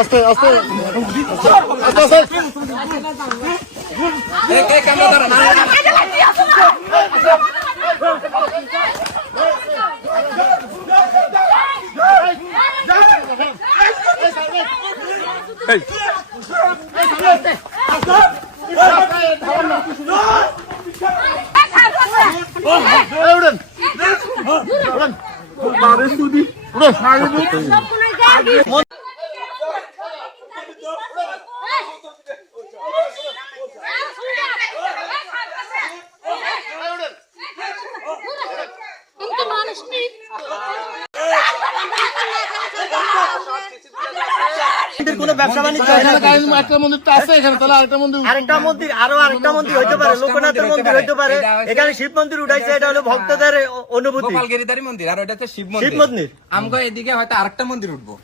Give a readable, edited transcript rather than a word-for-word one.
আস্তে আস্তে ব্যবসা বাণিজ্য একটা মন্দির তো আছে এখানে, তাহলে আরেকটা মন্দির আরো আরেকটা মন্দির হইতে পারে, লোকনাথের মন্দির হইতে পারে। এখানে শিব মন্দির উঠাইছে, এটা হলো ভক্তদের অনুভূতি। গোপালগিরিধারী মন্দির আর ওইটা হচ্ছে শিব শিব মন্দির। আমগো এদিকে হয়তো আরেকটা মন্দির উঠবো।